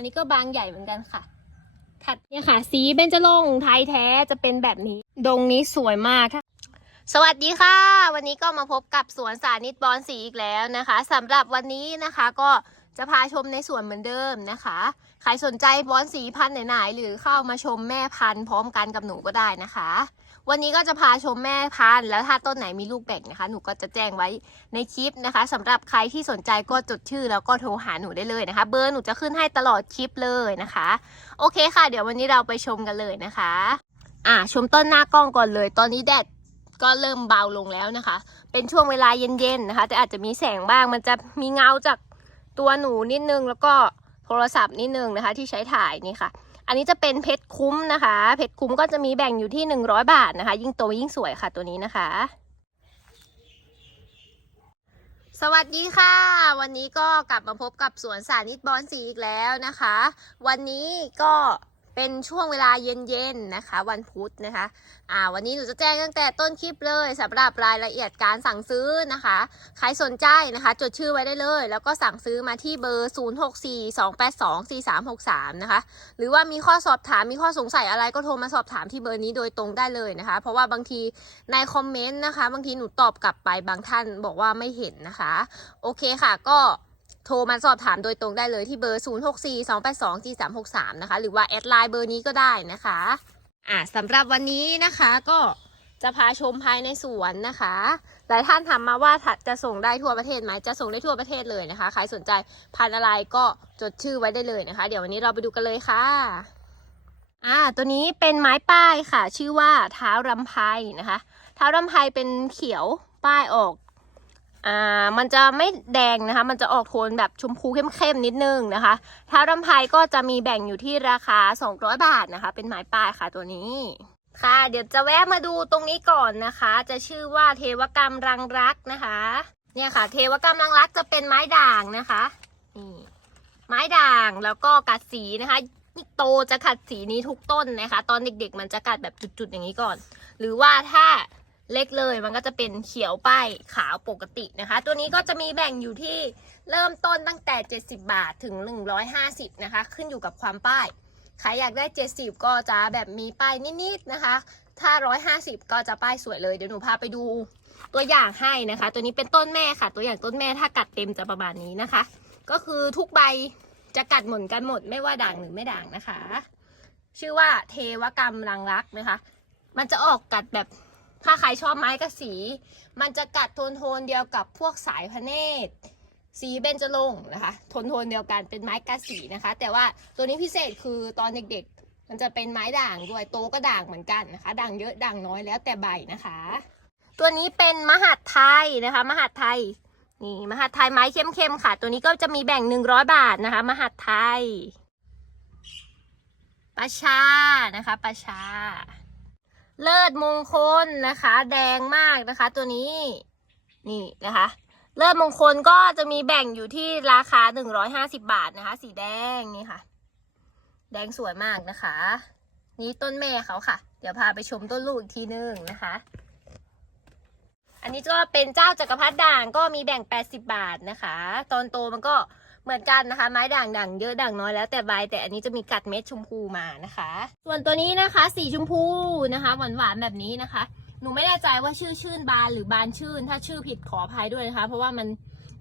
อันนี้ก็บางใหญ่เหมือนกันค่ะ ถัดเนี่ยค่ะ สีเบญจรงค์ไทยแท้จะเป็นแบบนี้ ดงนี้สวยมากค่ะสวัสดีค่ะ วันนี้ก็มาพบกับสวนสานิตบอนสีอีกแล้วนะคะสำหรับวันนี้นะคะก็จะพาชมในสวนเหมือนเดิมนะคะใครสนใจบอนสีพันธุ์ไหนๆหรือเข้ามาชมแม่พันธุ์พร้อมกันกับหนูก็ได้นะคะ วันนี้ก็จะพาชมแม่พันธุ์แล้วถ้าต้นไหนมีลูกแบ่งนะคะ หนูก็จะแจ้งไว้ในคลิปนะคะสำหรับใครที่สนใจก็จดชื่อแล้วก็โทรหาหนูได้เลยนะคะ เบอร์หนูจะขึ้นให้ตลอดคลิปเลยนะคะ โอเคค่ะ เดี๋ยววันนี้เราไปชมกันเลยนะคะ อ่าชมต้นหน้ากล้องก่อนเลย ตอนนี้แดดก็เริ่มเบาลงแล้วนะคะ เป็นช่วงเวลาเย็นๆนะคะ แต่อาจจะมีแสงบ้าง มันจะมีเงาจากตัวหนูนิดนึง แล้วก็โทรศัพท์นิดนึงนะคะ ที่ใช้ถ่ายนี่ค่ะ อันนี้จะเป็นเพชรคุ้มนะคะ เพชรคุ้มก็จะมีแบ่งอยู่ที่ 100 บาทนะคะ ยิ่งโตยิ่งสวยค่ะตัวนี้นะคะ สวัสดีค่ะ วันนี้ก็กลับมาพบกับสวนสานิตบอนสีอีกแล้วนะคะ วันนี้ก็ เป็นช่วงเวลาเย็นๆนะคะ วันพุธนะคะอ่าวันนี้หนูจะแจ้งตั้งแต่ต้นคลิปเลยสำหรับรายละเอียดการสั่งซื้อนะคะใครสนใจนะคะ จดชื่อไว้ได้เลย แล้วก็สั่งซื้อมาที่เบอร์ 0642824363 นะคะ หรือว่ามีข้อสอบถามมีข้อสงสัยอะไรก็โทรมาสอบถามที่เบอร์นี้โดยตรงได้เลยนะคะ เพราะว่าบางทีในคอมเมนต์นะคะ บางทีหนูตอบกลับไปบางท่านบอกว่าไม่เห็นนะคะ โอเคค่ะก็ ทรมาสอบถามโดยตรงได้เลยที่เบอร์ 0642824363 นะคะ หรือว่าแอดไลน์เบอร์นี้ก็ได้นะคะอ่าสำหรับวันนี้นะคะก็จะพาชมภายในสวนนะคะ หลายท่านถามมาว่าถ้าจะส่งได้ทั่วประเทศไหมจะส่งได้ทั่วประเทศเลยนะคะ ใครสนใจพันธุ์อะไรก็จดชื่อไว้ได้เลยนะคะ เดี๋ยววันนี้เราไปดูกันเลยค่ะอ่าตัวนี้เป็นไม้ป้ายค่ะ ชื่อว่าเท้ารำไพนะคะ เท้ารำไพเป็นเขียวป้ายออก อ่ามันจะไม่แดงนะคะ มันจะออกโทนแบบชมพูเข้มๆนิดนึงนะคะเท้ารำไพก็จะมีแบ่งอยู่ที่ราคา 200 บาทนะคะ เป็นไม้ป้ายค่ะตัวนี้ค่ะ เดี๋ยวจะแวะมาดูตรงนี้ก่อนนะคะ จะชื่อว่าเทวกรรมรังรักนะคะ เนี่ยค่ะ เทวกรรมรังรักจะเป็นไม้ด่างนะคะนี่ไม้ด่างแล้วก็กัดสีนะคะนี่โตจะขัดสีนี้ทุกต้นนะคะ ตอนเด็กๆ มันจะกัดแบบจุดๆอย่างนี้ก่อน หรือว่าถ้า เล็กเลย มันก็จะเป็นเขียวป้ายขาวปกตินะคะ ตัวนี้ก็จะมีแบ่งอยู่ที่เริ่มต้นตั้งแต่ 70 บาทถึง 150 นะคะ ขึ้นอยู่กับความป้ายใครอยากได้ 70 ก็จะแบบมีป้ายนิดๆนะคะ ถ้า 150 ก็จะป้ายสวยเลย เดี๋ยวหนูพาไปดูตัวอย่างให้นะคะ ตัวนี้เป็นต้นแม่ค่ะ ตัวอย่างต้นแม่ถ้ากัดเต็มจะประมาณนี้นะคะ ก็คือทุกใบจะกัดเหมือนกันหมดไม่ว่าด่างหรือไม่ด่างนะคะ ชื่อว่าเทวกรรมรังรักนะคะ มันจะออกกัดแบบ ถ้าใครชอบไม้กระสี มันจะกัดโทนโทนเดียวกับพวกสายพะเนตรสีเบญจรงค์นะคะโทนโทนเดียวกันเป็นไม้กระสีนะคะ แต่ว่าตัวนี้พิเศษคือตอนเด็กๆ มันจะเป็นไม้ด่างด้วยโตก็ด่างเหมือนกันนะคะ ด่างเยอะด่างน้อยแล้วแต่ใบนะคะ ตัวนี้เป็นมหัดไทยนะคะ มหัดไทยนี่มหัดไทยไม้เข้มๆค่ะ ตัวนี้ก็จะมีแบ่งหนึ่งร้อยบาทนะคะ มหัดไทยประชานะคะประชา เลิศมงคลนะคะ แดงมากนะคะ ตัวนี้นี่นะคะ เลิศมงคลก็จะมีแบ่งอยู่ที่ราคาหนึ่งร้อยห้าสิบาทนะคะ สีแดงนี่ค่ะ แดงสวยมากนะคะ นี่ต้นแม่เขาค่ะ เดี๋ยวพาไปชมต้นลูกอีกทีนึงนะคะอันนี้ก็เป็นเจ้าจักรพรรดิด่างก็มีแบ่ง 80 บาทนะคะ ตอนโตมันก็ เหมือนกันนะคะ ไม้ด่างด่างเยอะด่างน้อยแล้วแต่ใบแต่อันนี้จะมีกัดเม็ดชมพูมานะคะ ส่วนตัวนี้นะคะ สีชมพูนะคะหวานหวานแบบนี้นะคะ หนูไม่แน่ใจว่าชื่อชื่นบานหรือบานชื่น ถ้าชื่อผิดขออภัยด้วยนะคะ เพราะว่ามัน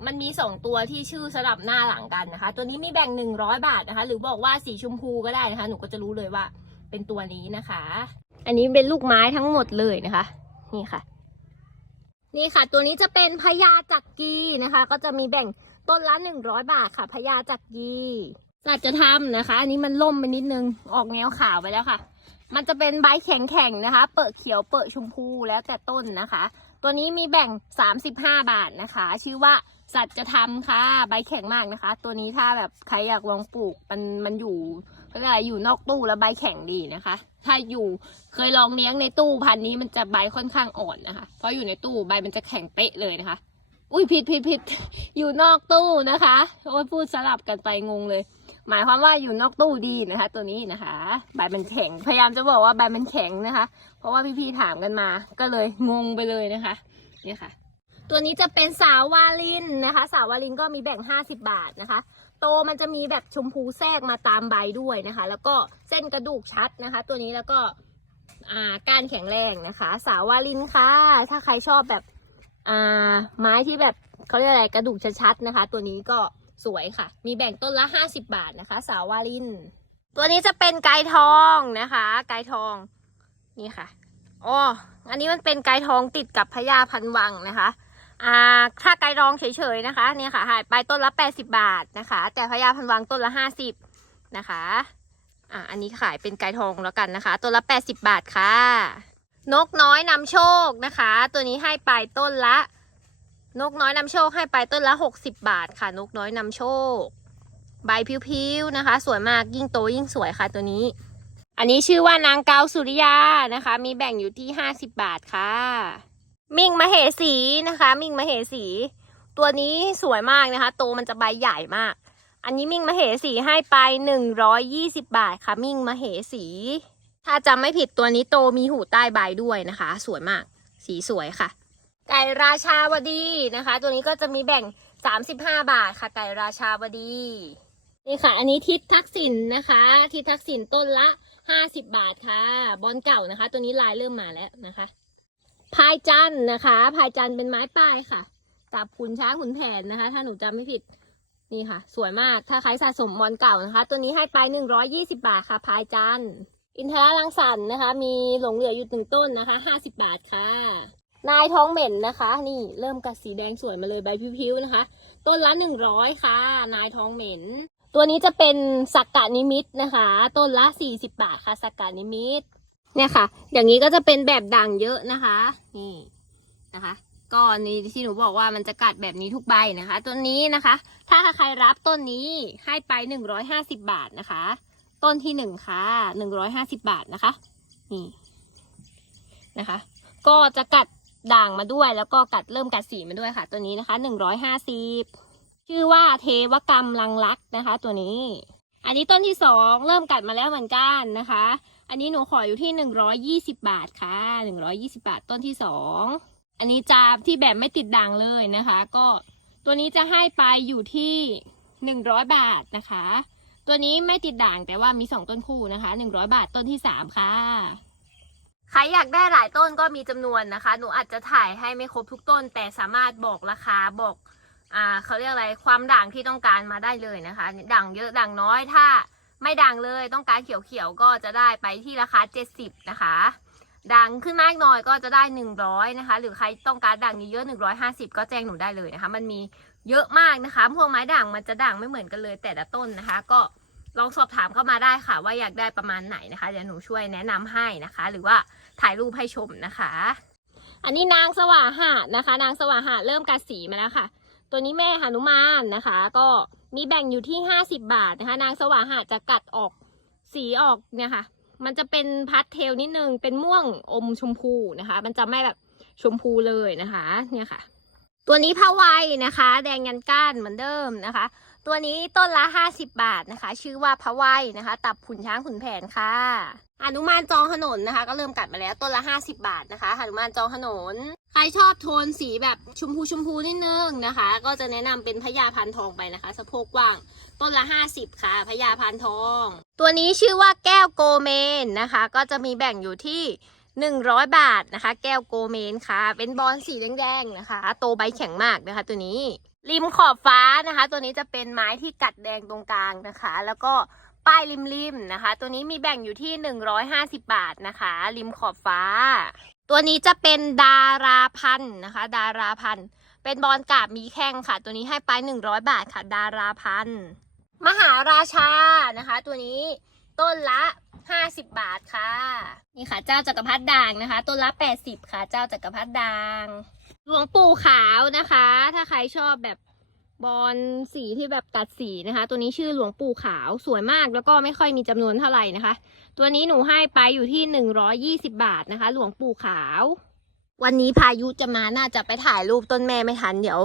มันมีสองตัวที่ชื่อสลับหน้าหลังกันนะคะ ตัวนี้มีแบ่ง 100 บาทนะคะ หรือบอกว่าสีชมพูก็ได้นะคะ หนูก็จะรู้เลยว่าเป็นตัวนี้นะคะ อันนี้เป็นลูกไม้ทั้งหมดเลยนะคะ นี่ค่ะ นี่ค่ะ ตัวนี้จะเป็นพญาจักรีนะคะ ก็จะมีแบ่ง ต้นละหนึ่งร้อยบาทค่ะพญาจักรีสัจธรรมนะคะ อันนี้มันล่มไปนิดนึง ออกแนวขาวไปแล้วค่ะ มันจะเป็นใบแข็งๆนะคะ เปิดเขียวเปิดชมพูแล้วแต่ต้นนะคะ ตัวนี้มีแบ่ง 35 บาทนะคะ ชื่อว่าสัจธรรมค่ะ ใบแข็งมากนะคะ ตัวนี้ถ้าแบบใครอยากลองปลูกมันมันอยู่ก็อะไรอยู่นอกตู้แล้วใบแข็งดีนะคะ ถ้าอยู่เคยลองเลี้ยงในตู้พันนี้มันจะใบค่อนข้างอ่อนนะคะ เพราะอยู่ในตู้ใบมันจะแข็งเป๊ะเลยนะคะ อุ้ยผิดผิดผิดอยู่นอกตู้นะคะโอ้ยพูดสลับกันไปงงเลย หมายความว่าอยู่นอกตู้ดีนะคะ ตัวนี้นะคะใบมันแข็งพยายามจะบอกว่าใบมันแข็งนะคะ เพราะว่าพี่ๆถามกันมา ก็เลยงงไปเลยนะคะเนี่ยค่ะ ตัวนี้จะเป็นสาววาลินนะคะ สาววาลินก็มีแบ่ง 50 บาทนะคะโตมันจะมีแบบชมพูแทรกมาตามใบด้วยนะคะ แล้วก็เส้นกระดูกชัดนะคะ ตัวนี้แล้วก็อ่าการแข็งแรงนะคะ สาววาลินค่ะ ถ้าใครชอบแบบ อ่าไม้ที่แบบเขาเรียกอะไรกระดูกชัดๆนะคะ ตัวนี้ก็สวยค่ะ มีแบ่งต้นละ 50 บาทนะคะ สาววาลิน ตัวนี้จะเป็นไกทองนะคะ ไกทองนี่ค่ะอ๋ออันนี้มันเป็นไกทองติดกับพญาพันวังนะคะอ่าถ้าไก่ทองเฉยๆนะคะเนี่ยค่ะหายไปต้นละ 80 บาทนะคะ แต่พญาพันวังต้นละ 50 นะคะอ่าอันนี้ขายเป็นไกทองแล้วกันนะคะต้นละ 80 บาทค่ะ นกน้อยนำโชคนะคะ ตัวนี้ให้ไปต้นละ นกน้อยนำโชคให้ไปต้นละ 60 บาทค่ะ นกน้อยนำโชค ใบพิ้วๆนะคะ สวยมากยิ่งโตยิ่งสวยค่ะตัวนี้ อันนี้ชื่อว่านางเกาสุริยานะคะ มีแบ่งอยู่ที่ 50 บาทค่ะ มิ่งมเหสีนะคะ มิ่งมเหสี ตัวนี้สวยมากนะคะ โตมันจะใบใหญ่มาก อันนี้มิ่งมเหสีให้ไป 120 บาทค่ะ มิ่งมเหสี ถ้าจำไม่ผิดตัวนี้โตมีหูใต้ใบด้วยนะคะ สวยมาก สีสวยค่ะ ไก่ราชาวดีนะคะ ตัวนี้ก็จะมีแบ่ง 35 บาทค่ะ ไก่ราชาวดีนี่ค่ะ อันนี้ทิศทักษิณนะคะ ทิศทักษิณต้นละ 50 บาทค่ะ บอลเก่านะคะ ตัวนี้ลายเริ่มมาแล้วนะคะ พายจันนะคะพายจันเป็นไม้ป้ายค่ะกับขุนช้างขุนแผนนะคะ ถ้าหนูจำไม่ผิดนี่ค่ะ สวยมากถ้าใครสะสมบอลเก่านะคะ ตัวนี้ให้ไป 120 บาทค่ะ พายจันทร์ อินทราลังสรรค์นะคะ มีหลงเหลืออยู่หนึ่งต้นนะคะ50บบาทค่ะ นายท้องเหม็นนะคะ นี่เริ่มกัดสีแดงสวยมาเลยใบพิ้วๆนะคะ ต้นละ100ค่ะ นายท้องเหม็น ตัวนี้จะเป็นสักกะนิมิตนะคะ ต้นละ40บาทค่ะสักกะนิมิต เนี่ยค่ะ อย่างนี้ก็จะเป็นแบบด่างเยอะนะคะ นี่นะคะก็นี่ที่หนูบอกว่ามันจะกัดแบบนี้ทุกใบนะคะ ต้นนี้นะคะ ถ้าใครรับต้นนี้ให้ไป 150 บาทนะคะ ต้นที่หนึ่งค่ะ150บาทนะคะ นี่นะคะ ก็จะกัดด่างมาด้วยแล้วก็กัดเริ่มกัดสีมาด้วยค่ะ ตัวนี้นะคะ150ชื่อว่าเทวกรรมลังลักษ์นะคะ ตัวนี้ อันนี้ต้นที่สองเริ่มกัดมาแล้วเหมือนกันนะคะ อันนี้หนูขออยู่ที่หนึ่งร้อยยี่สิบาทค่ะหนึ่งร้อยี่สิบาทต้นที่สองอันนี้จะที่แบบไม่ติดด่างเลยนะคะ ก็ตัวนี้จะให้ไปอยู่ที่หนึ่งร้อยบาทนะคะ ตัวนี้ไม่ติดด่างแต่ว่ามีสองต้นคู่นะคะหนึ่งร้อยบาทต้นที่สามค่ะใครอยากได้หลายต้นก็มีจำนวนนะคะ หนูอาจจะถ่ายให้ไม่ครบทุกต้น แต่สามารถบอกราคาบอกอ่าเขาเรียกอะไรความด่างที่ต้องการมาได้เลยนะคะ ด่างเยอะด่างน้อยถ้าไม่ด่างเลยต้องการเขียวๆก็จะได้ไปที่ราคา 70 นะคะ ด่างขึ้นมากหน่อยก็จะได้ 100 นะคะ หรือใครต้องการด่างเยอะๆ150 ก็แจ้งหนูได้เลยนะคะ มันมีเยอะมากนะคะ พวกไม้ด่างมันจะด่างไม่เหมือนกันเลยแต่ละต้นนะคะ ก็ ลองสอบถามเข้ามาได้ค่ะ ว่าอยากได้ประมาณไหนนะคะเดี๋ยวหนูช่วยแนะนำให้นะคะ หรือว่าถ่ายรูปให้ชมนะคะ อันนี้นางสว่าหาดนะคะ นางสว่าหาดเริ่มกัดสีมาแล้วค่ะ ตัวนี้แม่หนุมานนะคะ ก็มีแบ่งอยู่ที่ 50 บาทนะคะ นางสว่าหาจะกัดออกสีออกเนี่ยค่ะ มันจะเป็นพัดเทลนิดนึงเป็นม่วงอมชมพูนะคะ มันจะไม่แบบชมพูเลยนะคะ เนี่ยค่ะ ตัวนี้ผ้าไวนะคะ แดงยันก้านเหมือนเดิมนะคะ ตัวนี้ต้นละ 50 บาทนะคะ ชื่อว่าพะไวนะคะ ตับขุนช้างขุนแผนค่ะหนุมานจองถนนนะคะ ก็เริ่มกัดมาแล้วต้นละ 50 บาทนะคะหนุมานจองถนน ใครชอบโทนสีแบบชมพูชมพูนิดนึงนะคะ ก็จะแนะนำเป็นพญาพันทองไปนะคะสะโพกกว้าง ต้นละ 50 ค่ะพญาพันทอง ตัวนี้ชื่อว่าแก้วโกเมนนะคะ ก็จะมีแบ่งอยู่ที่100 บาทนะคะ แก้วโกเมนค่ะ เป็นบอลสีแดงๆนะคะ โตใบแข็งมากนะคะ ตัวนี้ ริมขอบฟ้านะคะ ตัวนี้จะเป็นไม้ที่กัดแดงตรงกลางนะคะ แล้วก็ป้ายริมๆนะคะ ตัวนี้มีแบ่งอยู่ที่ 150 บาทนะคะ ริมขอบฟ้า ตัวนี้จะเป็นดาราพันนะคะ ดาราพันเป็นบอลกาบมีแข้งค่ะ ตัวนี้ให้ไป 100 บาทค่ะ ดาราพันมหาราชานะคะ ตัวนี้ต้นละ50 บาทค่ะ นี่ค่ะเจ้าจักรพรรดิด่างนะคะ ต้นละ 80 ค่ะ เจ้าจักรพรรดิด่าง หลวงปู่ขาวนะคะ ถ้าใครชอบแบบบอลสีที่แบบตัดสีนะคะ ตัวนี้ชื่อหลวงปู่ขาวสวยมากแล้วก็ไม่ค่อยมีจำนวนเท่าไหร่นะคะ ตัวนี้หนูให้ไปอยู่ที่หนึ่งร้อยี่สิบาทนะคะ หลวงปู่ขาว วันนี้พายุจะมาน่าจะไปถ่ายรูปต้นแม่ไม่ทัน เดี๋ยว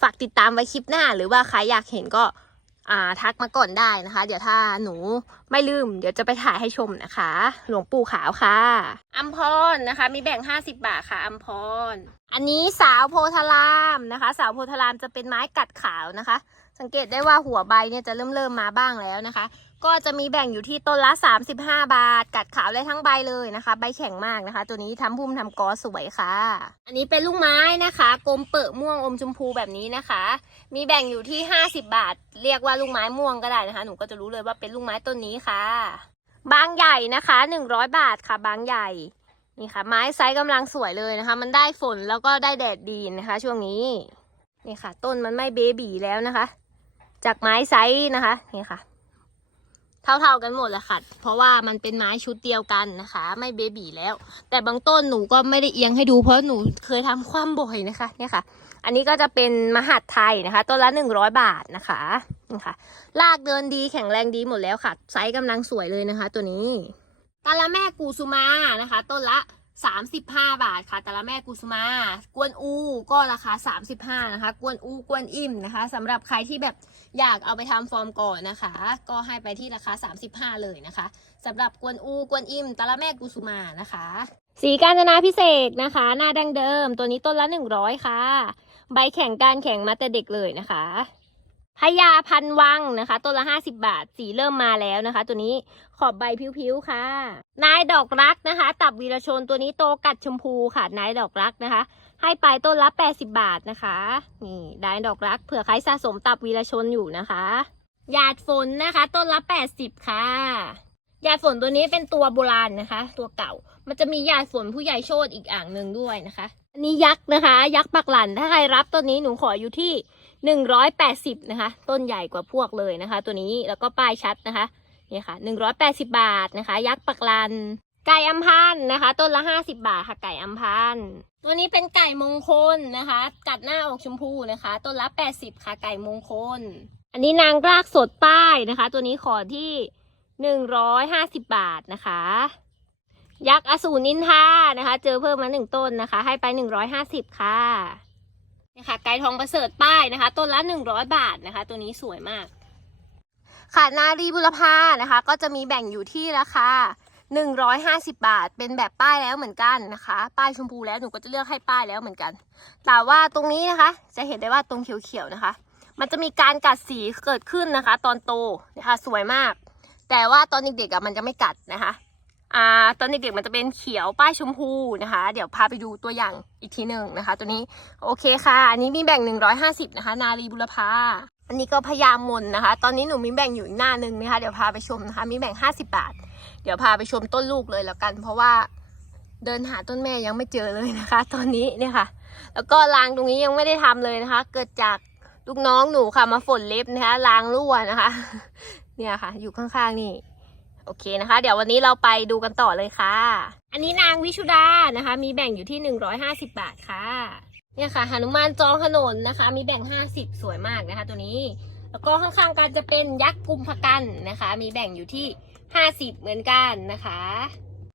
ฝากติดตามไว้คลิปหน้า หรือว่าใครอยากเห็นก็ อ่าทักมาก่อนได้นะคะ เดี๋ยวถ้าหนูไม่ลืม เดี๋ยวจะไปถ่ายให้ชมนะคะ หลวงปู่ขาวค่ะอัมพรนะคะ มีแบ่ง 50 บาทค่ะอัมพรอันนี้สาวโพธารามนะคะ สาวโพธารามจะเป็นไม้กัดขาวนะคะสสังเกตได้ว่าหัวใบเนี่ยจะเริ่มเริ่มมาบ้างแล้วนะคะ ก็จะมีแบ่งอยู่ที่ต้นละ 35 บาท กัดขาวได้ทั้งใบเลยนะคะ ใบแข็งมากนะคะ ตัวนี้ทำพุ่มทำกอสวยค่ะ อันนี้เป็นลูกไม้นะคะ กลมเปิดม่วงอมชมพูแบบนี้นะคะ มีแบ่งอยู่ที่ 50 บาท เรียกว่าลูกไม้ม่วงก็ได้นะคะ หนูก็จะรู้เลยว่าเป็นลูกไม้ต้นนี้ค่ะ บางใหญ่นะคะ 100 บาทค่ะ บางใหญ่นี่ค่ะ ไม้ไซส์กำลังสวยเลยนะคะ มันได้ฝนแล้วก็ได้แดดดีนะคะ ช่วงนี้นี่ค่ะ ต้นมันไม่เบบีแล้วนะคะ จากไม้ไซส์นะคะนี่ค่ะ เท่าๆกันหมดแหละค่ะ เพราะว่ามันเป็นไม้ชุดเดียวกันนะคะ ไม่เบบีแล้ว แต่บางต้นหนูก็ไม่ได้เอียงให้ดูเพราะหนูเคยทำความบ่อยนะคะ เนี่ยค่ะ อันนี้ก็จะเป็นมหัดไทยนะคะต้นละหนึ่งร้อยบาทนะคะนี่ค่ะลากเดินดีแข็งแรงดีหมดแล้วค่ะ ไซส์กำลังสวยเลยนะคะ ตัวนี้ตาละแม่กูซูมานะคะ ต้นละ 35 บาทค่ะ แต่ละแม่กุสุมากวนอูก็ราคา 35 นะคะ กวนอูกวนอิ่มนะคะสำหรับใครที่แบบอยากเอาไปทำฟอร์มก่อนนะคะ ก็ให้ไปที่ราคา 35 เลยนะคะสำหรับกวนอูกวนอิ่มแตาละแม่กุสุมานะคะ สีกาญจนาพิเศษนะคะ หน้าดังเดิม ตัวนี้ต้นละ 100 ค่ะ ใบแข็งการแข็งมาแต่เด็กเลยนะคะ พญาพันวังนะคะต้นละ50บาท สีเริ่มมาแล้วนะคะ ตัวนี้ขอบใบผิวๆค่ะ นายดอกรักนะคะ ตับวีรชนตัวนี้โตกัดชมพูค่ะ นายดอกรักนะคะ ให้ไปต้นละ80บาทนะคะ นี่นายดอกรัก เผื่อใครสะสมตับวีรชนอยู่นะคะหยาดฝนนะคะ ต้นละ80ค่ะหยาดฝนตัวนี้เป็นตัวโบราณนะคะ ตัวเก่า มันจะมีหยาดฝนผู้ใหญ่โชดอีกอ่างหนึ่งด้วยนะคะ อันนี้ยักษ์นะคะ ยักษ์ปักหลันถ้าใครรับต้นนี้หนูขออยู่ที่ 180นะคะ ต้นใหญ่กว่าพวกเลยนะคะ ตัวนี้แล้วก็ป้ายชัดนะคะนี่ค่ะ 180 บาทนะคะ ยักษ์ปักลัน ไก่อัมพันธ์นะคะ ต้นละ 50 บาทค่ะไก่อัมพันธ์ตัวนี้เป็นไก่มงคลนะคะ กัดหน้าออกชมพูนะคะ ต้นละ 80 ค่ะไก่มงคล อันนี้นางรากสดป้ายนะคะ ตัวนี้ขอที่ 150 บาทนะคะ ยักษ์อสูรนินทานะคะ เจอเพิ่มมาหนึ่งต้นนะคะ ให้ไป 150 ค่ะ นี่ค่ะไก่ทองประเสริฐป้ายนะคะต้นละ100 บาทนะคะ ตัวนี้สวยมาก ค่ะนารีบุรพานะคะ ก็จะมีแบ่งอยู่ที่ราคา150 บาท เป็นแบบป้ายแล้วเหมือนกันนะคะ ป้ายชมพูแล้วหนูก็จะเลือกให้ป้ายแล้วเหมือนกัน แต่ว่าตรงนี้นะคะ จะเห็นได้ว่าตรงเขียวๆนะคะ มันจะมีการกัดสีเกิดขึ้นนะคะ ตอนโตนะคะ สวยมาก แต่ว่าตอนเด็กๆอะมันจะไม่กัดนะคะ อ่าตอนเด็กๆมันจะเป็นเขียวป้ายชมพูนะคะ เดี๋ยวพาไปดูตัวอย่างอีกทีหนึ่งนะคะ ตัวนี้โอเคค่ะ อันนี้มีแบ่ง 150 นะคะ นารีบุรพาอันนี้ก็พยามนนะคะ ตอนนี้หนูมีแบ่งอยู่อีกหน้าหนึ่งนะคะ เดี๋ยวพาไปชมนะคะ มีแบ่ง 50 บาท เดี๋ยวพาไปชมต้นลูกเลยแล้วกัน เพราะว่าเดินหาต้นแม่ยังไม่เจอเลยนะคะ ตอนนี้เนี่ยค่ะ แล้วก็รางตรงนี้ยังไม่ได้ทำเลยนะคะ เกิดจากลูกน้องหนูค่ะมาฝนเล็บนะคะรางรั่วนะคะ เนี่ยค่ะ อยู่ข้างๆนี่ โอเคนะคะ เดี๋ยววันนี้เราไปดูกันต่อเลยค่ะ อันนี้นางวิชุดานะคะ มีแบ่งอยู่ที่ 150 บาทค่ะ เนี่ยค่ะหนุมานจองถนนนะคะ มีแบ่ง 50 สวยมากนะคะ ตัวนี้ แล้วก็ข้างๆกันจะเป็นยักษ์กุมภกันนะคะ มีแบ่งอยู่ที่ 50 เหมือนกันนะคะ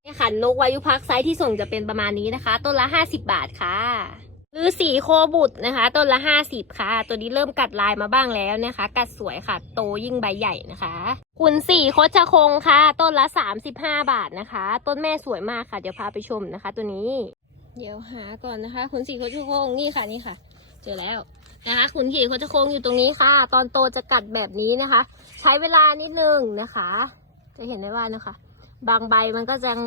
เนี่ยค่ะนกวายุพักไซส์ที่ส่งจะเป็นประมาณนี้นะคะ ต้นละ 50 บาทค่ะ หรือสีโคบุตรนะคะ ต้นละ50ค่ะ ตัวนี้เริ่มกัดลายมาบ้างแล้วนะคะ กัดสวยค่ะ โตยิ่งใบใหญ่นะคะคุณสี่โคชคงค่ะ ต้นละ35บาทนะคะ ต้นแม่สวยมากค่ะ เดี๋ยวพาไปชมนะคะ ตัวนี้ เดี๋ยวหาก่อนนะคะ คุณสี่โคชคงนี่ค่ะนี่ค่ะ เจอแล้วนะคะคุณสี่โคชคงอยู่ตรงนี้ค่ะ ตอนโตจะกัดแบบนี้นะคะ ใช้เวลานิดนึงนะคะ จะเห็นได้ว่านะคะ บางใบมันก็ยัง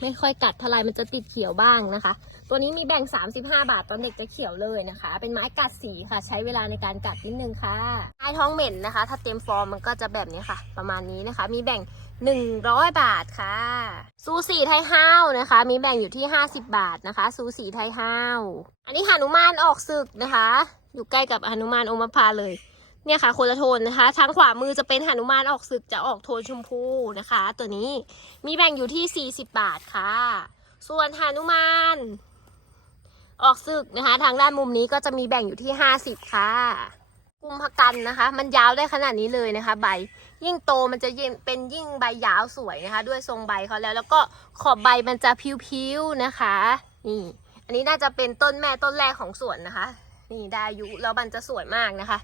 ไม่ค่อยกัดเท่าไหร่มันจะติดเขียวบ้างนะคะ ตัวนี้มีแบ่ง 35 บาทตอนเด็กจะเขียวเลยนะคะ เป็นไม้กัดสีค่ะ ใช้เวลาในการกัดนิดนึงค่ะไม้ท้องเหม็นนะคะ ถ้าเต็มฟอร์มมันก็จะแบบนี้ค่ะ ประมาณนี้นะคะ มีแบ่ง 100 บาทค่ะ ซูสีไทยห้าวนะคะ มีแบ่งอยู่ที่ 50 บาทนะคะ ซูสีไทยห้าวอันนี้หนุมานออกศึกนะคะ อยู่ใกล้กับหนุมานอมพาเลยเนี่ยค่ะคนละโทนนะคะทางขวามือจะเป็นหนุมานออกศึกจะออกโทนชมพูนะคะ ตัวนี้มีแบ่งอยู่ที่ 40 บาทค่ะ ส่วนหนุมาน ออกศึกนะคะ ทางด้านมุมนี้ก็จะมีแบ่งอยู่ที่ 50 ค่ะกุมภกันนะคะ มันยาวได้ขนาดนี้เลยนะคะ ใบยิ่งโตมันจะเป็นยิ่งใบยาวสวยนะคะ ด้วยทรงใบเขาแล้ว แล้วก็ขอบใบมันจะพิ้วๆนะคะ นี่ อันนี้น่าจะเป็นต้นแม่ต้นแรกของสวนนะคะ นี่ได้อายุแล้วมันจะสวยมากนะคะ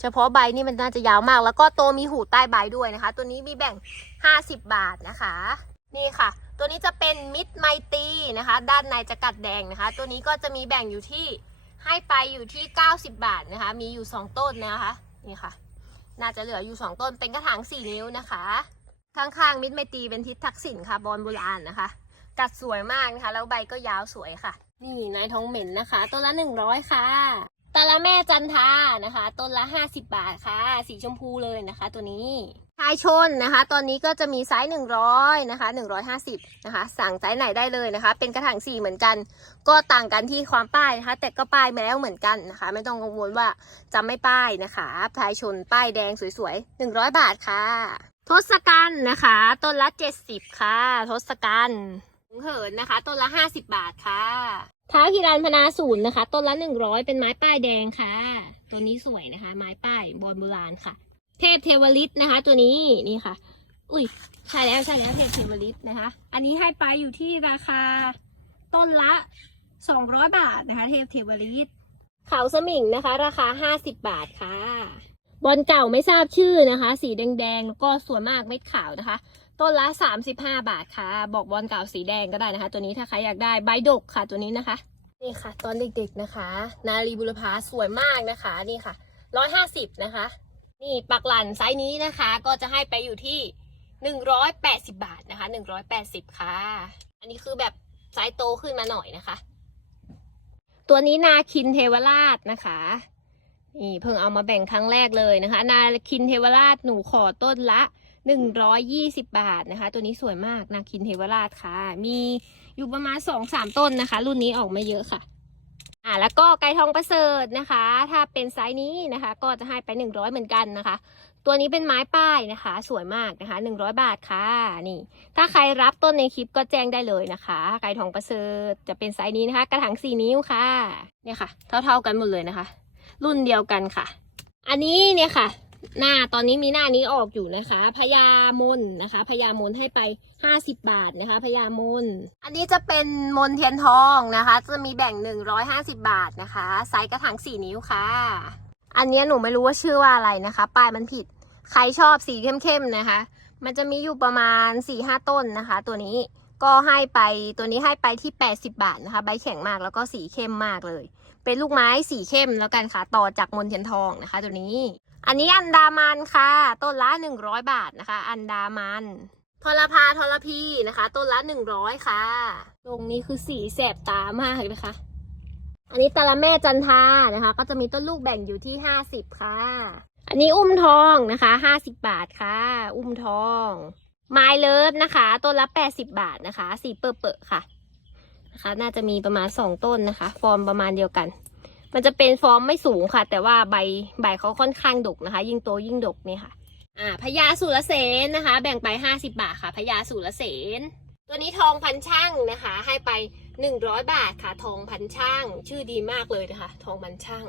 เฉพาะใบนี่มันน่าจะยาวมาก แล้วก็โตมีหูใต้ใบด้วยนะคะ ตัวนี้มีแบ่ง 50 บาทนะคะ นี่ค่ะ ตัวนี้จะเป็นมิดไมตีนะคะ ด้านในจะกัดแดงนะคะ ตัวนี้ก็จะมีแบ่งอยู่ที่ให้ไปอยู่ที่ 90 บาทนะคะ มีอยู่ 2 ต้นนะคะนี่ค่ะ น่าจะเหลืออยู่สองต้นเป็นกระถางสี่นิ้วนะคะ ข้างๆมิตรไมตีเป็นทิศทักษิณค่ะบอลโบราณนะคะ กัดสวยมากนะคะ แล้วใบก็ยาวสวยค่ะ นี่นายทองเหม็นนะคะต้นละหนึ่งร้อยค่ะตาละแม่จันทานะคะ ต้นละห้าสิบบาทค่ะ สีชมพูเลยนะคะ ตัวนี้ ชายชนนะคะ ตอนนี้ก็จะมีไซส์หนึ่งร้อยนะคะหนึ่งร้อยห้าสิบนะคะ สั่งไซส์ไหนได้เลยนะคะ เป็นกระถางสี่เหมือนกัน ก็ต่างกันที่ความป้ายนะคะ แต่ก็ป้ายมาแล้วเหมือนกันนะคะ ไม่ต้องกังวลว่าจะไม่ป้ายนะคะชายชนป้ายแดงสวยๆหนึ่งร้อยบาทค่ะ ทศกัณฐ์นะคะต้นละเจ็ดสิบค่ะ ทศกัณฐ์หงเหินนะคะต้นละห้าสิบบาทค่ะท้าวฮิรันพนาศูนย์นะคะ ต้นละหนึ่งร้อยเป็นไม้ป้ายแดงค่ะ ตัวนี้สวยนะคะ ไม้ป้ายบอลโบราณค่ะ เทพเทวฤทธิ์นะคะ ตัวนี้นี่ค่ะ อุ้ยใช่แล้วใช่แล้วเทพเทวฤทธิ์นะคะ อันนี้ให้ไปอยู่ที่ราคาต้นละสองร้อยบาทนะคะ เทพเทวฤทธิ์เขาสมิงนะคะ ราคาห้าสิบบาทค่ะ บอลเก่าไม่ทราบชื่อนะคะ สีแดงๆแล้วก็ส่วนมากเม็ดขาวนะคะ ต้นละ 35 บาทค่ะ บอกบอลเก่าสีแดงก็ได้นะคะ ตัวนี้ถ้าใครอยากได้ใบดกค่ะตัวนี้นะคะ นี่ค่ะ ตอนเด็กๆนะคะ นารีบุรพาสวยมากนะคะนี่ค่ะ 150 นะคะ นี่ปักหลันไซส์นี้นะคะ ก็จะให้ไปอยู่ที่180บาทนะคะ180ค่ะ อันนี้คือแบบไซส์โตขึ้นมาหน่อยนะคะ ตัวนี้นาคินเทวราชนะคะนี่เพิ่งเอามาแบ่งครั้งแรกเลยนะคะ นาคินเทวราชหนูขอต้นละหนึ่งร้อยยี่สิบบาทนะคะ ตัวนี้สวยมากนาคินเทวราชค่ะ มีอยู่ประมาณสองสามต้นนะคะ รุ่นนี้ออกมาเยอะค่ะ อ่าแล้วก็ไก่ทองประเสริฐนะคะ ถ้าเป็นไซส์นี้นะคะ ก็จะให้ไปหนึ่งร้อยเหมือนกันนะคะ ตัวนี้เป็นไม้ป้ายนะคะ สวยมากนะคะหนึ่งร้อยบาทค่ะนี่ ถ้าใครรับต้นในคลิปก็แจ้งได้เลยนะคะไก่ทองประเสริฐจะเป็นไซส์นี้นะคะ กระถางสี่นิ้วค่ะเนี่ยค่ะ เท่าๆกันหมดเลยนะคะ รุ่นเดียวกันค่ะ อันนี้เนี่ยค่ะ หน้าตอนนี้มีหน้านี้ออกอยู่นะคะพญามนนะคะพญามนให้ไป 50 บาทนะคะพญามน อันนี้จะเป็นมนเทียนทองนะคะ จะมีแบ่ง 150 บาทนะคะไซส์กระถาง4 นิ้วค่ะ อันนี้หนูไม่รู้ว่าชื่อว่าอะไรนะคะ ป้ายมันผิด ใครชอบสีเข้มๆนะคะ มันจะมีอยู่ประมาณ 4-5 ต้นนะคะ ตัวนี้ก็ให้ไปตัวนี้ให้ไปที่ 80 บาทนะคะ ใบแข็งมากแล้วก็สีเข้มมากเลย เป็นลูกไม้สีเข้มแล้วกันค่ะ ต่อจากมนเทียนทองนะคะ ตัวนี้ อันนี้อันดามันค่ะ ต้นละหนึ่งร้อยบาทนะคะ อันดามันทรพาทรพีนะคะ ต้นละหนึ่งร้อยค่ะ ตรงนี้คือสีแสบตามากเลยนะคะ อันนี้ตาละแม่จันทานะคะ ก็จะมีต้นลูกแบ่งอยู่ที่ห้าสิบค่ะ อันนี้อุ้มทองนะคะห้าสิบบาทค่ะ อุ้มทองไม้เลิฟนะคะ ต้นละแปดสิบบาทนะคะ สีเปอะๆค่ะนะคะ น่าจะมีประมาณสองต้นนะคะ ฟอร์มประมาณเดียวกัน มันจะเป็นฟอร์มไม่สูงค่ะ แต่ว่าใบใบเขาค่อนข้างดกนะคะ ยิ่งโตยิ่งดกเนี่ยค่ะ อ่าพญาสุรเสนนะคะ แบ่งไปห้าสิบาทค่ะพญาสุรเสนตัวนี้ทองพันช่างนะคะ ให้ไปหนึ่งร้อยบาทค่ะ ทองพันช่าง ชื่อดีมากเลยนะคะ ทองพันช่าง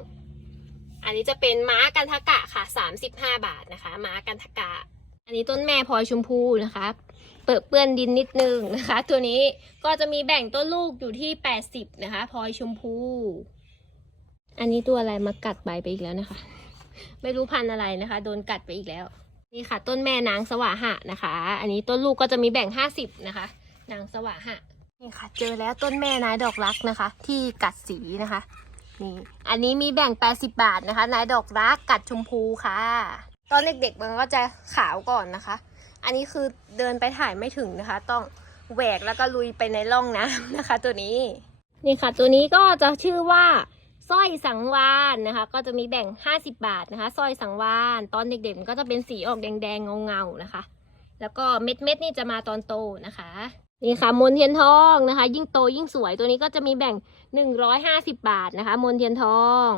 อันนี้จะเป็นม้ากันทกะค่ะสามสิบห้าบาทนะคะ ม้ากันทกะ อันนี้ต้นแม่พลอยชมพูนะคะเปิดเปื้อนดินนิดนึงนะคะ ตัวนี้ก็จะมีแบ่งต้นลูกอยู่ที่แปดสิบนะคะพลอยชมพู อันนี้ตัวอะไรมากัดใบไปอีกแล้วนะคะ ไม่รู้พันอะไรนะคะ โดนกัดไปอีกแล้ว นี่ค่ะ ต้นแม่นางสว่าหะนะคะ อันนี้ต้นลูกก็จะมีแบ่งห้าสิบนะคะ นางสว่าหะนี่ค่ะ เจอแล้วต้นแม่นายดอกรักนะคะ ที่กัดสีนะคะนี่อันนี้มีแบ่ง80บาทนะคะ นายดอกรักกัดชมพูค่ะ ตอนเด็กๆมันก็จะขาวก่อนนะคะ อันนี้คือเดินไปถ่ายไม่ถึงนะคะ ต้องแหวกแล้วก็ลุยไปในร่องน้ำนะคะ ตัวนี้ นี่ค่ะ ตัวนี้ก็จะชื่อว่า สร้อยสังวานนะคะ ก็จะมีแบ่ง 50 บาทนะคะสร้อยสังวานตอนเด็กๆมันก็จะเป็นสีออกแดงๆเงาๆนะคะ แล้วก็เม็ดเม็ดๆนี่จะมาตอนโตนะคะนี่ค่ะมนเทียนทองนะคะ ยิ่งโตยิ่งสวยตัวนี้ก็จะมีแบ่ง 150 บาทนะคะ มนเทียนทอง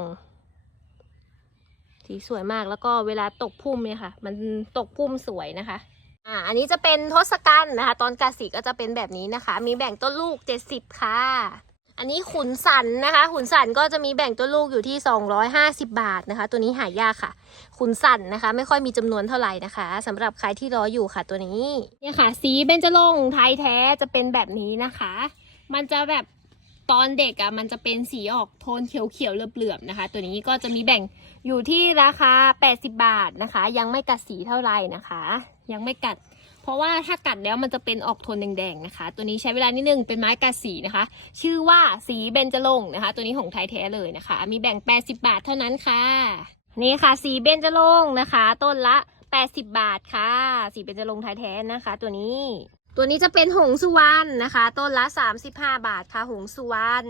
สีสวยมากแล้วก็เวลาตกพุ่มเนี่ยค่ะ มันตกพุ่มสวยนะคะอ่าอันนี้จะเป็นทศกัณฐ์นะคะ ตอนกาสีก็จะเป็นแบบนี้นะคะ มีแบ่งต้นลูก 70 ค่ะ อันนี้ขุนสันนะคะ ขุนสันก็จะมีแบ่งต้นลูกอยู่ที่ 250 บาทนะคะ ตัวนี้หายากค่ะ ขุนสันนะคะ ไม่ค่อยมีจำนวนเท่าไหร่นะคะสำหรับใครที่รออยู่ค่ะตัวนี้เนี่ยค่ะ สีเบญจรงไทยแท้จะเป็นแบบนี้นะคะ มันจะแบบตอนเด็กอะ่ะมันจะเป็นสีออกโทนเขียวๆเหลือบๆนะคะ ตัวนี้ก็จะมีแบ่งอยู่ที่ราคา 80 บาทนะคะ ยังไม่กัดสีเท่าไหร่นะคะ ยังไม่กัด ราะว่าถ้ากัดแล้วมันจะเป็นออกโทนแดงๆนะคะ ตัวนี้ใช้เวลานิดนึงเป็นไม้กัดสีนะคะ ชื่อว่าสีเบญจรงค์นะคะ ตัวนี้ของไทยแท้เลยนะคะ มีแบ่ง 80 บาทเท่านั้นค่ะ นี่ค่ะ สีเบญจรงค์นะคะ ต้นละ 80 บาทค่ะ สีเบญจรงค์ไทยแท้นะคะ ตัวนี้ ตัวนี้จะเป็นหงสุวรรณนะคะ ต้นละ 35 บาทค่ะ หงสุวรรณ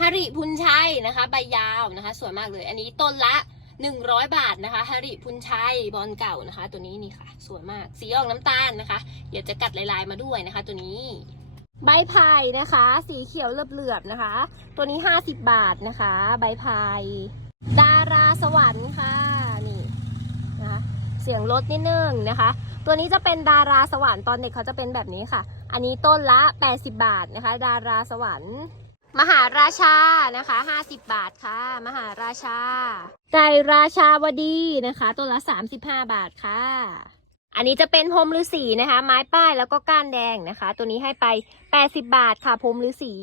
ฮาริพุนชัยนะคะ ใบยาวนะคะ สวยมากเลย อันนี้ต้นละ 100 บาทนะคะฮาริพุนชัยบอลเก่านะคะ ตัวนี้นี่ค่ะ สวยมากสีออกน้ำตาลนะคะเดี๋ยวจะกัดลายๆมาด้วยนะคะ ตัวนี้ใบไผ่นะคะ สีเขียวเหลือบๆนะคะ ตัวนี้ 50 บาทนะคะ ใบไผ่ดาราสวรรค์ค่ะนี่นะคะเสียงรถนิดนึงนะคะ ตัวนี้จะเป็นดาราสวรรค์ตอนเด็กเขาจะเป็นแบบนี้ค่ะ อันนี้ต้นละ 80 บาทนะคะ ดาราสวรรค์ มหาราชานะคะ50 บาทค่ะ มหาราชา ไก่ราชาวดีนะคะต้นละ 35 บาทค่ะ อันนี้จะเป็นพรมฤาษีนะคะ ไม้ป้ายแล้วก็ก้านแดงนะคะ ตัวนี้ให้ไป 80 บาทค่ะพรมฤาษี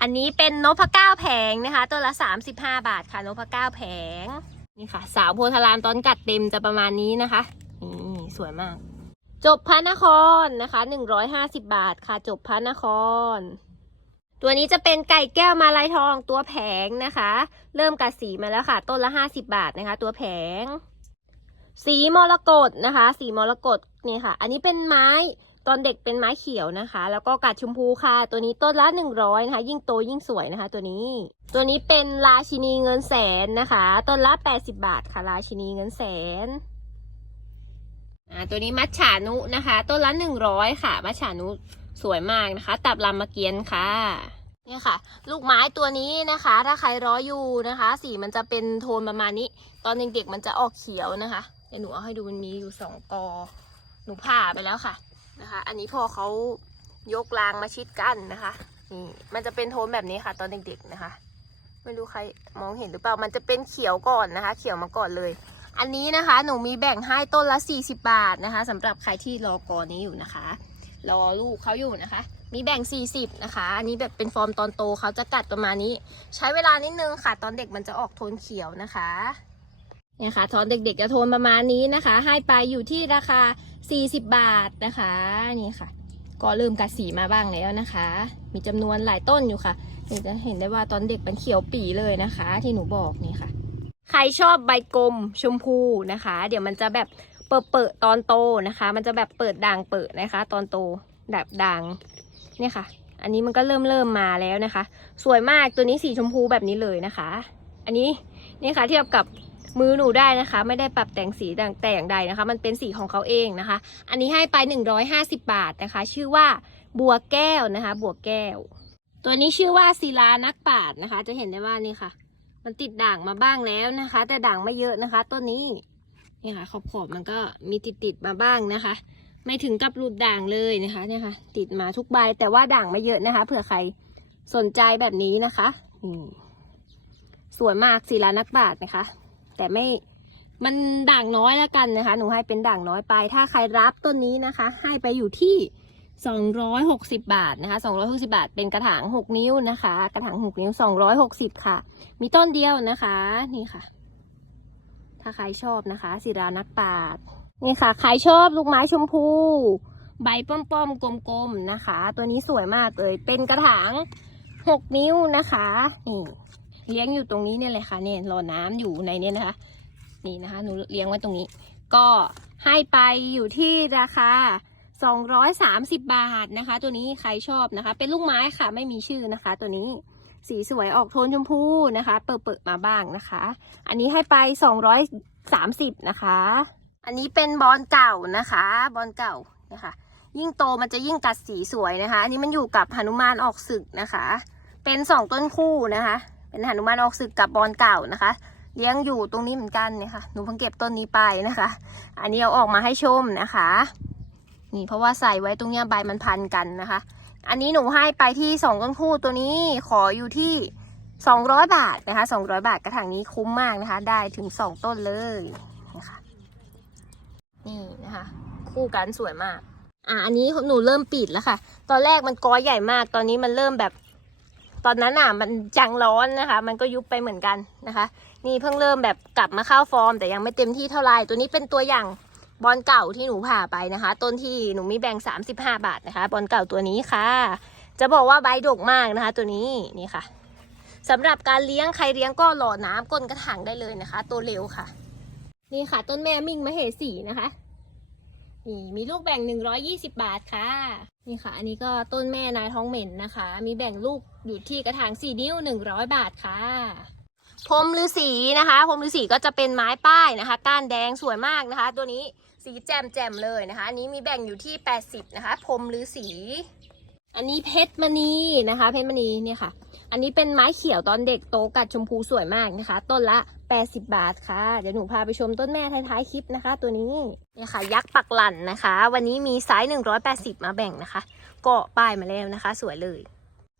อันนี้เป็นนพเก้าแผงนะคะ ตัวละ 35 บาทค่ะนพเก้าแผงนี่ค่ะ สาวโพธารามตอนกัดเต็มจะประมาณนี้นะคะนี่สวยมาก จบพระนครนะคะ 150 บาทค่ะจบพระนคร ตัวนี้จะเป็นไก่แก้วมาลายทองตัวแผงนะคะ เริ่มกัดสีมาแล้วค่ะ ต้นละ50บาทนะคะ ตัวแผง สีมรกตนะคะ สีมรกตนี่ค่ะ อันนี้เป็นไม้ตอนเด็กเป็นไม้เขียวนะคะ แล้วก็กัดชมพูค่ะ ตัวนี้ต้นละ100นะคะ ยิ่งโตยิ่งสวยนะคะ ตัวนี้ ตัวนี้เป็นราชินีเงินแสนนะคะ ต้นละ80บาทค่ะ ราชินีเงินแสนอ่าตัวนี้มัจฉานุนะคะ ต้นละ100ค่ะ มัจฉานุ สวยมากนะคะ ตับลำมะเกียนค่ะเนี่ยค่ะ ลูกไม้ตัวนี้นะคะ ถ้าใครร้อยอยู่นะคะ สีมันจะเป็นโทนประมาณนี้ ตอนเด็กๆมันจะออกเขียวนะคะเดี๋ยวหนูเอาให้ดูมันมีอยู่สองกอ หนูผ่าไปแล้วค่ะนะคะ อันนี้พอเขายกรางมาชิดกันนะคะนี่มันจะเป็นโทนแบบนี้ค่ะ ตอนเด็กๆนะคะ ไม่รู้ใครมองเห็นหรือเปล่ามันจะเป็นเขียวก่อนนะคะ เขียวมาก่อนเลย อันนี้นะคะ หนูมีแบ่งให้ต้นละ40 บาทนะคะสำหรับใครที่รอกอนี้อยู่นะคะ รอลูกเขาอยู่นะคะ มีแบ่ง 40 นะคะ อันนี้แบบเป็นฟอร์มตอนโตเขาจะกัดประมาณนี้ ใช้เวลานิดนึงค่ะ ตอนเด็กมันจะออกโทนเขียวนะคะเนี่ยค่ะตอนเด็กๆจะโทนประมาณนี้นะคะ ให้ไปอยู่ที่ราคา 40 บาทนะคะนี่ค่ะ ก็เริ่มกัดสีมาบ้างแล้วนะคะ มีจำนวนหลายต้นอยู่ค่ะนี่จะเห็นได้ว่าตอนเด็กมันเขียวปีเลยนะคะ ที่หนูบอกนี่ค่ะ ใครชอบใบกลมชมพูนะคะ เดี๋ยวมันจะแบบ เปิดเปิดตอนโตนะคะ มันจะแบบเปิดด่างเปิดนะคะ ตอนโตแบบด่างเนี่ยค่ะ อันนี้มันก็เริ่มเริ่มมาแล้วนะคะ สวยมากตัวนี้สีชมพูแบบนี้เลยนะคะ อันนี้นี่ค่ะเทียบกับมือหนูได้นะคะ ไม่ได้ปรับแต่งสีแต่แตอย่างใดนะคะ มันเป็นสีของเขาเองนะคะ อันนี้ให้ไป 150 บาทนะคะ ชื่อว่าบัวแก้วนะคะ บัวแก้ว ตัวนี้ชื่อว่าศิลานักปาชญ์นะคะ จะเห็นได้ว่านี่ค่ะ มันติดด่างมาบ้างแล้วนะคะ แต่ด่างไม่เยอะนะคะ ต้นนี้ นี่ค่ะขอบขอบมันก็มีติดติดมาบ้างนะคะ ไม่ถึงกับหลุดด่างเลยนะคะเนี่ยค่ะติดมาทุกใบแต่ว่าด่างไม่เยอะนะคะเผื่อใครสนใจแบบนี้นะคะนี่สวยมากศิลานักปราชญ์นะคะ แต่ไม่มันด่างน้อยแล้วกันนะคะ หนูให้เป็นด่างน้อยไป ถ้าใครรับต้นนี้นะคะ ให้ไปอยู่ที่ 260 บาทนะคะ 260 บาท เป็นกระถาง 6 นิ้วนะคะ กระถาง 6 นิ้ว 260 ค่ะ มีต้นเดียวนะคะ นี่ค่ะ ถ้าใครชอบนะคะ ศิรานักปราชญ์นี่ค่ะ ใครชอบลูกไม้ชมพู ใบป้อมๆกลมๆนะคะ ตัวนี้สวยมากเลยเป็นกระถาง6นิ้วนะคะนี่เลี้ยงอยู่ตรงนี้เนี่ยเลยค่ะเนี่ยรอน้ำอยู่ในเนี่ยนะคะ นี่นะคะหนูเลี้ยงไว้ตรงนี้ ก็ให้ไปอยู่ที่ราคา230 บาทนะคะ ตัวนี้ใครชอบนะคะ เป็นลูกไม้ค่ะ ไม่มีชื่อนะคะ ตัวนี้ สีสวยออกโทนชมพูนะคะ เปิดๆมาบ้างนะคะ อันนี้ให้ไป230นะคะ อันนี้เป็นบอลเก่านะคะ บอลเก่านะคะ ยิ่งโตมันจะยิ่งกัดสีสวยนะคะ อันนี้มันอยู่กับหนุมานออกศึกนะคะ เป็นสองต้นคู่นะคะ เป็นหนุมานออกศึกกับบอลเก่านะคะเลี้ยงอยู่ตรงนี้เหมือนกันนี่ยค่ะหนูเพิ่งเก็บต้นนี้ไปนะคะ อันนี้เอาออกมาให้ชมนะคะ นี่เพราะว่าใส่ไว้ตรงเนี้ยใบมันพันกันนะคะ อันนี้หนูให้ไปที่สองต้นคู่ตัวนี้ขออยู่ที่สองร้อยบาทนะคะสองร้อยบาทกระถางนี้คุ้มมากนะคะ ได้ถึงสองต้นเลยนะคะนี่นะคะ คู่กันสวยมาก อะอันนี้หนูเริ่มปิดแล้วค่ะ ตอนแรกมันกอใหญ่มาก ตอนนี้มันเริ่มแบบ ตอนนั้นอะมันจังร้อนนะคะ มันก็ยุบไปเหมือนกันนะคะ นี่เพิ่งเริ่มแบบกลับมาเข้าฟอร์ม แต่ยังไม่เต็มที่เท่าไหร่ตัวนี้เป็นตัวอย่าง บอลเก่าที่หนูผ่าไปนะคะ ต้นที่หนูมีแบ่ง 35 บาทนะคะ บอลเก่าตัวนี้ค่ะ จะบอกว่าใบดกมากนะคะ ตัวนี้นี่ค่ะสำหรับการเลี้ยงใครเลี้ยงก็หล่อน้ำก้นกระถางได้เลยนะคะ ตัวเร็วค่ะ นี่ค่ะ ต้นแม่มิ่งมะเหสีนะคะนี่มีลูกแบ่ง 120 บาทค่ะ นี่ค่ะ อันนี้ก็ต้นแม่นายท้องเหม็นนะคะ มีแบ่งลูกอยู่ที่กระถาง 4 นิ้ว 100 บาทค่ะ พรมฤาษีนะคะพรมฤาษีก็จะเป็นไม้ป้ายนะคะ ก้านแดงสวยมากนะคะ ตัวนี้สีแจ่มแจ่มเลยนะคะอันนี้มีแบ่งอยู่ที่ 80 นะคะพรมฤาษีอันนี้เพชรมณีนะคะ เพชรมณีเนี่ยค่ะ อันนี้เป็นไม้เขียวตอนเด็กโตกัดชมพูสวยมากนะคะ ต้นละ 80 บาทค่ะ เดี๋ยวหนูพาไปชมต้นแม่ท้ายๆคลิปนะคะ ตัวนี้เนี่ยค่ะ ยักษ์ปักหลั่นนะคะ วันนี้มีไซส์180 มาแบ่งนะคะ ก็ป้ายมาแล้วนะคะ สวยเลย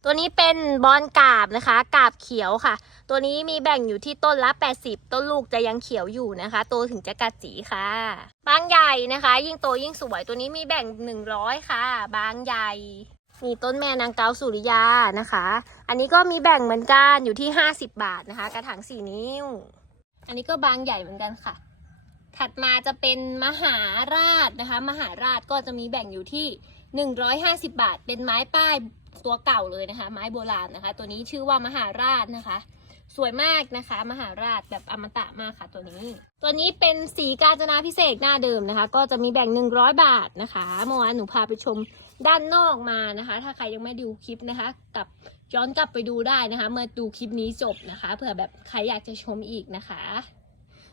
ตัวนี้เป็นบอนกาบนะคะ กาบเขียวค่ะ ตัวนี้มีแบ่งอยู่ที่ต้นละ 80 ต้นลูกจะยังเขียวอยู่นะคะ โตถึงจะกัดสีค่ะ บางใหญ่นะคะ ยิ่งโตยิ่งสวย ตัวนี้มีแบ่ง 100 ค่ะ บางใหญ่ มีต้นแม่นางเกาสุริยานะคะ อันนี้ก็มีแบ่งเหมือนกันอยู่ที่ 50 บาทนะคะ กระถาง4นิ้ว อันนี้ก็บางใหญ่เหมือนกันค่ะ ถัดมาจะเป็นมหาราชนะคะ มหาราชก็จะมีแบ่งอยู่ที่ 150 บาท เป็นไม้ป้าย ตัวเก่าเลยนะคะ ไม้โบราณนะคะ ตัวนี้ชื่อว่ามหาราชนะคะ สวยมากนะคะ มหาราชแบบอมตะมากค่ะตัวนี้ ตัวนี้เป็นสีกาญจนาพิเศษหน้าเดิมนะคะ ก็จะมีแบ่ง 100 บาทนะคะเมื่อวานหนูพาไปชมด้านนอกมานะคะ ถ้าใครยังไม่ดูคลิปนะคะกลับย้อนกลับไปดูได้นะคะ เมื่อดูคลิปนี้จบนะคะเผื่อแบบใครอยากจะชมอีกนะคะ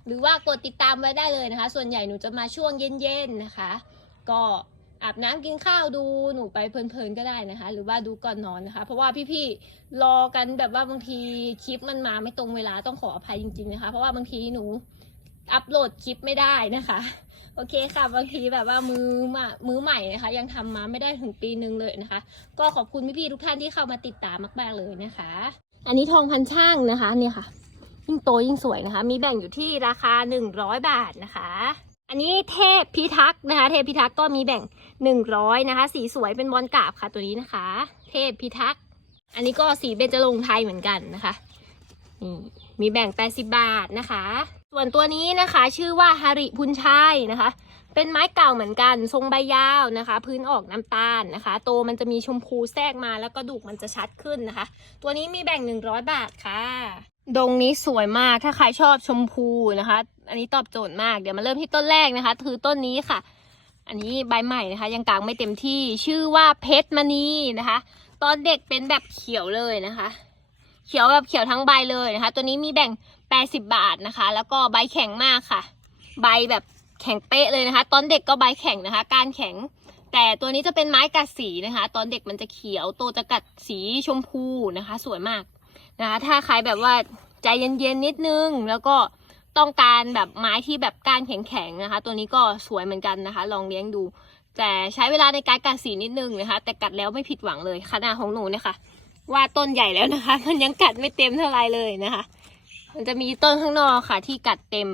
หรือว่ากดติดตามไว้ได้เลยนะคะ ส่วนใหญ่หนูจะมาช่วงเย็นๆนะคะ ก็ อาบน้ำกินข้าวดูหนูไปเพลินๆก็ได้นะคะ หรือว่าดูก่อนนอนนะคะ เพราะว่าพี่ๆรอกันแบบว่าบางทีคลิปมันมาไม่ตรงเวลาต้องขออภัยจริงๆนะคะ เพราะว่าบางทีหนูอัปโหลดคลิปไม่ได้นะคะ โอเคค่ะบางทีแบบว่ามือมามือใหม่นะคะ ยังทำมาไม่ได้ถึงปีนึงเลยนะคะ ก็ขอบคุณพี่ๆทุกท่านที่เข้ามาติดตามมากๆเลยนะคะ อันนี้ทองพันช่างนะคะเนี่ยค่ะ ยิ่งโตยิ่งสวยนะคะ มีแบ่งอยู่ที่ราคา 100 บาทนะคะ อันนี้เทพพิทักษ์นะคะ เทพพิทักษ์ก็มีแบ่ง 100 นะคะ สีสวยเป็นบอลกราบค่ะตัวนี้นะคะ เทพพิทักษ์อันนี้ก็สีเบญจรงไทยเหมือนกันนะคะนี่มีแบ่ง 80 บาทนะคะ ส่วนตัวนี้นะคะชื่อว่าฮาริพุนชัยนะคะ เป็นไม้เก่าเหมือนกัน ทรงใบยาวนะคะ พื้นออกน้ำตาลนะคะ โตมันจะมีชมพูแทรกมาแล้วก็ดูกมันจะชัดขึ้นนะคะ ตัวนี้มีแบ่ง 100 บาทค่ะดงนี้สวยมากถ้าใครชอบชมพูนะคะ อันนี้ตอบโจทย์มากเดี๋ยวมาเริ่มที่ต้นแรกนะคะ คือต้นนี้ค่ะ อันนี้ใบใหม่นะคะ ยังกลางไม่เต็มที่ชื่อว่าเพชรมณีนะคะ ตอนเด็กเป็นแบบเขียวเลยนะคะ เขียวแบบเขียวทั้งใบเลยนะคะ ตัวนี้มีแบ่ง 80 บาทนะคะ แล้วก็ใบแข็งมากค่ะ ใบแบบแข็งเป๊ะเลยนะคะ ตอนเด็กก็ใบแข็งนะคะ การแข็ง แต่ตัวนี้จะเป็นไม้กัดสีนะคะ ตอนเด็กมันจะเขียวโตจะกัดสีชมพูนะคะ สวยมากนะคะ ถ้าใครแบบว่าใจเย็นๆนิดนึงแล้วก็ ต้องการแบบไม้ที่แบบก้านแข็งๆนะคะ ตัวนี้ก็สวยเหมือนกันนะคะ ลองเลี้ยงดู แต่ใช้เวลาในการกัดสีนิดนึงนะคะ แต่กัดแล้วไม่ผิดหวังเลยขนาดของหนูเนี่ยค่ะว่าต้นใหญ่แล้วนะคะ มันยังกัดไม่เต็มเท่าไรเลยนะคะ มันจะมีต้นข้างนอกค่ะ ที่กัดเต็ม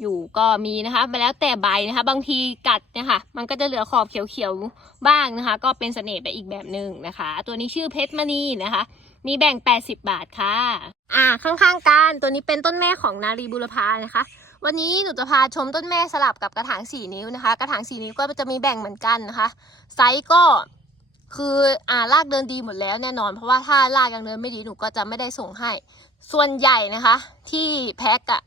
อยู่ก็มีนะคะไปแล้วแต่ใบนะคะ บางทีกัดนี่ยค่ะมันก็จะเหลือขอบเขียวๆบ้างนะคะ ก็เป็นเสน่ห์ไปอีกแบบหนึ่งนะคะ ตัวนี้ชื่อเพชรมณีนะคะ มีแบ่ง 80 บาทค่ะ อ่า ข้างๆกันตัวนี้เป็นต้นแม่ของนารีบุรพานะคะ วันนี้หนูจะพาชมต้นแม่สลับกับกระถาง 4 นิ้วนะคะ กระถาง 4 นิ้วก็จะมีแบ่งเหมือนกันนะคะ ไซส์ก็คืออ่ารากเดินดีหมดแล้วแน่นอน เพราะว่าถ้ารากยังเดินไม่ดีหนูก็จะไม่ได้ส่งให้ ส่วนใหญ่นะคะ ที่แพ็คอะ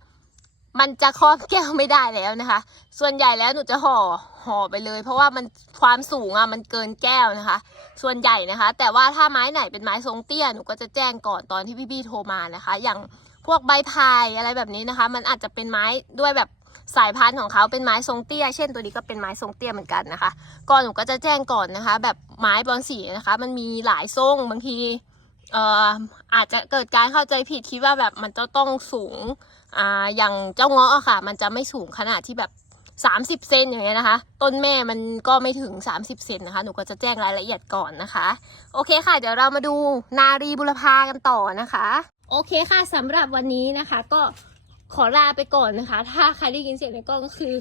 มันจะครอบแก้วไม่ได้แล้วนะคะ ส่วนใหญ่แล้วหนูจะห่อห่อไปเลย เพราะว่ามันความสูงอะมันเกินแก้วนะคะ ส่วนใหญ่นะคะ แต่ว่าถ้าไม้ไหนเป็นไม้ทรงเตี้ยหนูก็จะแจ้งก่อนตอนที่พี่ๆโทรมานะคะ อย่างพวกใบพายอะไรแบบนี้นะคะ มันอาจจะเป็นไม้ด้วยแบบสายพันธุ์ของเขาเป็นไม้ทรงเตี้ย เช่นตัวนี้ก็เป็นไม้ทรงเตี้ยเหมือนกันนะคะก่อนหนูก็จะแจ้งก่อนนะคะ แบบไม้บอลสีนะคะ มันมีหลายทรงบางทีเอ่ออาจจะเกิดการเข้าใจผิดคิดว่าแบบมันจะต้องสูง อ่าอย่างเจ้าเงาะค่ะ มันจะไม่สูงขนาดที่แบบ 30 เซนอย่างเงี้ยนะคะ ต้นแม่มันก็ไม่ถึง 30 เซนนะคะ หนูก็จะแจ้งรายละเอียดก่อนนะคะ โอเคค่ะ เดี๋ยวเรามาดูนารีบุรพากันต่อนะคะ โอเคค่ะสำหรับวันนี้นะคะ ก็ขอลาไปก่อนนะคะ ถ้าใครได้ยินเสียงในกล้องก็คือ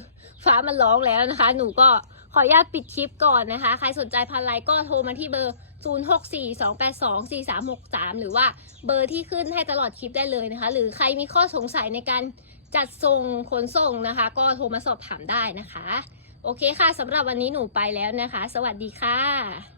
ฟ้ามันร้องแล้วนะคะ หนูก็ขออนุญาตปิดคลิปก่อนนะคะ ใครสนใจพันไลน์ก็โทรมาที่เบอร์ 0642824363 หรือว่าเบอร์ที่ขึ้นให้ตลอดคลิปได้เลยนะคะ หรือใครมีข้อสงสัยในการจัดส่งขนส่งนะคะ ก็โทรมาสอบถามได้นะคะ โอเคค่ะสำหรับวันนี้หนูไปแล้วนะคะ สวัสดีค่ะ